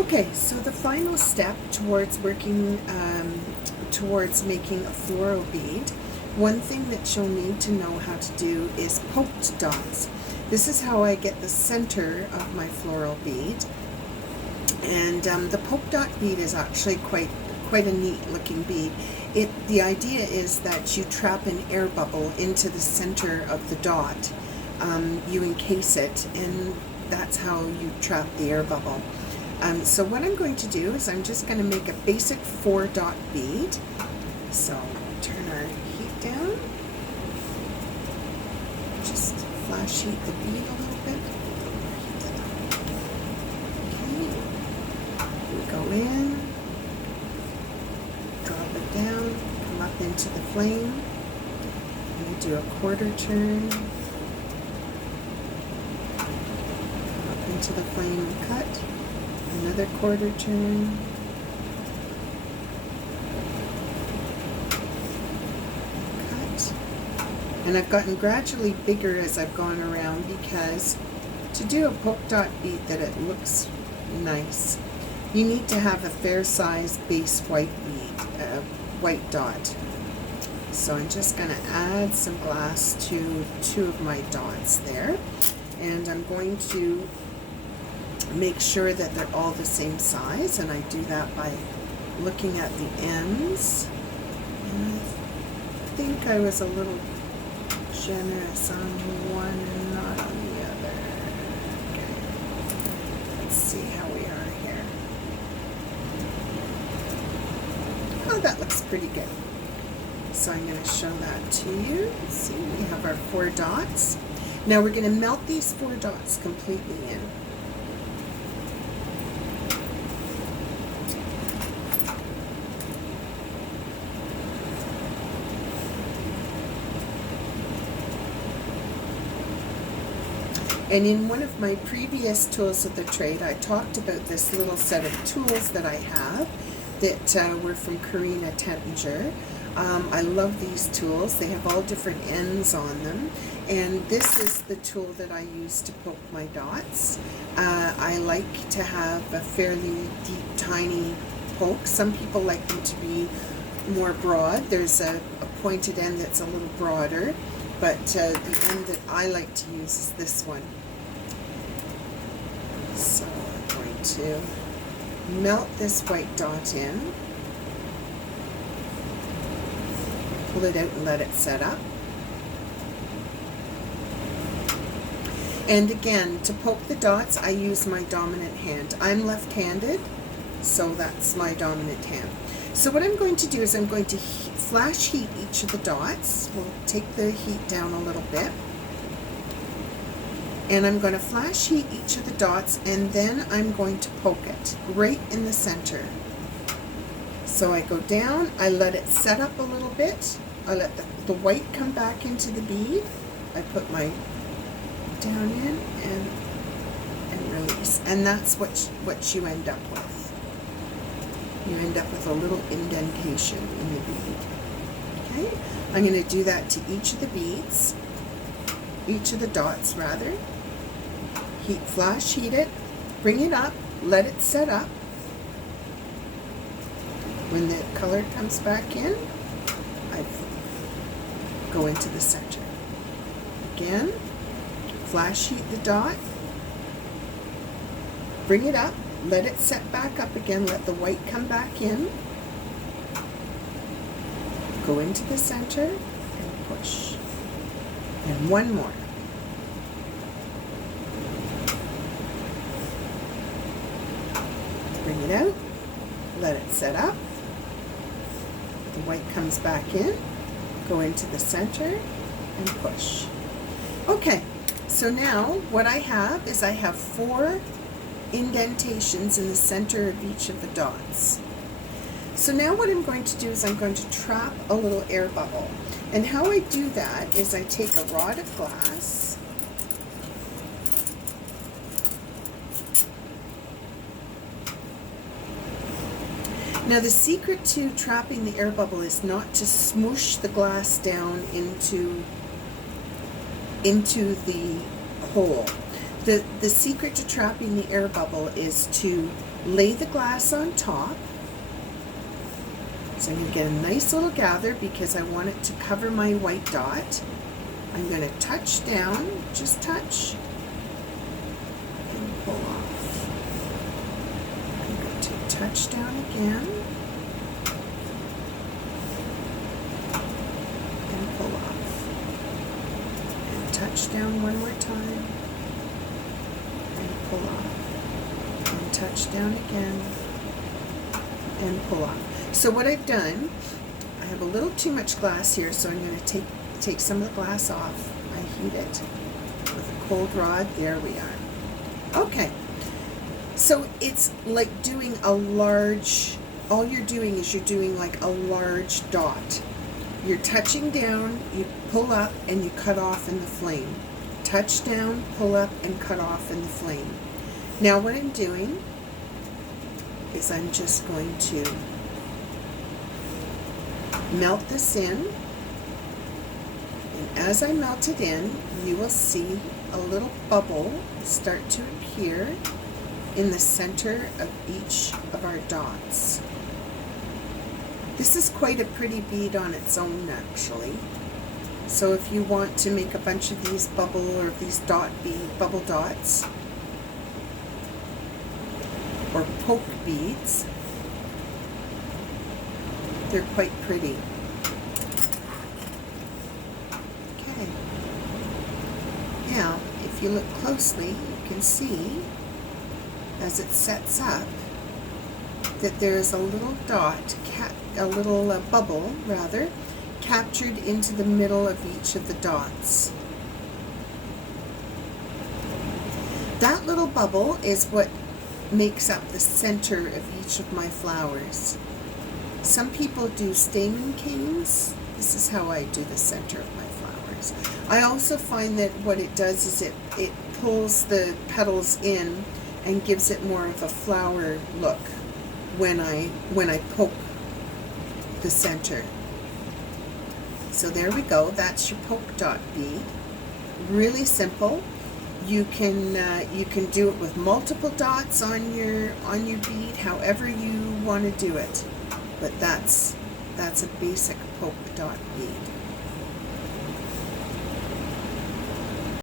Okay, so the final step towards working towards making a floral bead, one thing that you'll need to know how to do is poked dots. This is how I get the center of my floral bead, and the polka dot bead is actually quite a neat looking bead. The idea is that you trap an air bubble into the center of the dot. You encase it, and that's how you trap the air bubble. So what I'm going to do is I'm just going to make a basic 4-dot bead. So we'll turn our heat down. Just flash heat the bead a little bit. Okay. We go in, drop it down, come up into the flame. I'm going to do a quarter turn. Come up into the flame and cut. Another quarter turn. Cut. And I've gotten gradually bigger as I've gone around, because to do a polka dot bead that it looks nice, you need to have a fair size base white bead, white dot. So I'm just going to add some glass to 2 of my dots there, and I'm going to make sure that they're all the same size, and I do that by looking at the ends. And I think I was a little generous on one and not on the other. Okay. Let's see how we are here. Oh, that looks pretty good. So I'm going to show that to you. See, we have our 4 dots. Now we're going to melt these 4 dots completely in. And in one of my previous tools of the trade, I talked about this little set of tools that I have that were from Karina Tettinger. I love these tools. They have all different ends on them. And this is the tool that I use to poke my dots. I like to have a fairly deep, tiny poke. Some people like them to be more broad. There's a pointed end that's a little broader, but the end that I like to use is this one. So I'm going to melt this white dot in, pull it out and let it set up. And again, to poke the dots, I use my dominant hand. I'm left-handed, so that's my dominant hand. So what I'm going to do is I'm going to flash heat each of the dots. We'll take the heat down a little bit. And I'm going to flash heat each of the dots, and then I'm going to poke it right in the center. So I go down, I let it set up a little bit. I let the white come back into the bead. I put my down in and release. And that's what you end up with. You end up with a little indentation in the bead. Okay, I'm going to do that to each of the beads, each of the dots rather. Flash heat it, bring it up, let it set up. When the color comes back in, I go into the center. Again, flash heat the dot, bring it up, let it set back up again, let the white come back in, go into the center and push. And one more. Bring it out, let it set up, the white comes back in, go into the center and push. Okay, so now what I have is I have 4 indentations in the center of each of the dots. So now what I'm going to do is I'm going to trap a little air bubble. And how I do that is I take a rod of glass, now the secret to trapping the air bubble is not to smoosh the glass down into the hole. The secret to trapping the air bubble is to lay the glass on top. So I'm going to get a nice little gather because I want it to cover my white dot. I'm going to touch down, just touch, and pull off. I'm going to touch down again, and pull off. And touch down one more time, and pull off. And touch down again, and pull off. So what I've done, I have a little too much glass here, so I'm going to take some of the glass off. I heat it with a cold rod. There we are. Okay, so it's like doing a large, all you're doing is you're doing like a large dot. You're touching down, you pull up, and you cut off in the flame. Touch down, pull up, and cut off in the flame. Now what I'm doing is I'm just going to melt this in, and as I melt it in, you will see a little bubble start to appear in the center of each of our dots. This is quite a pretty bead on its own, actually. So if you want to make a bunch of these bubble or these bubble dots or poke beads, they're quite pretty. Okay. Now, if you look closely, you can see as it sets up that there is a little dot, bubble rather, captured into the middle of each of the dots. That little bubble is what makes up the center of each of my flowers. Some people do stamen canes. This is how I do the center of my flowers. I also find that what it does is it pulls the petals in and gives it more of a flower look when I poke the center. So there we go. That's your polka dot bead. Really simple. You can do it with multiple dots on your bead, however you want to do it. But that's a basic polka dot bead.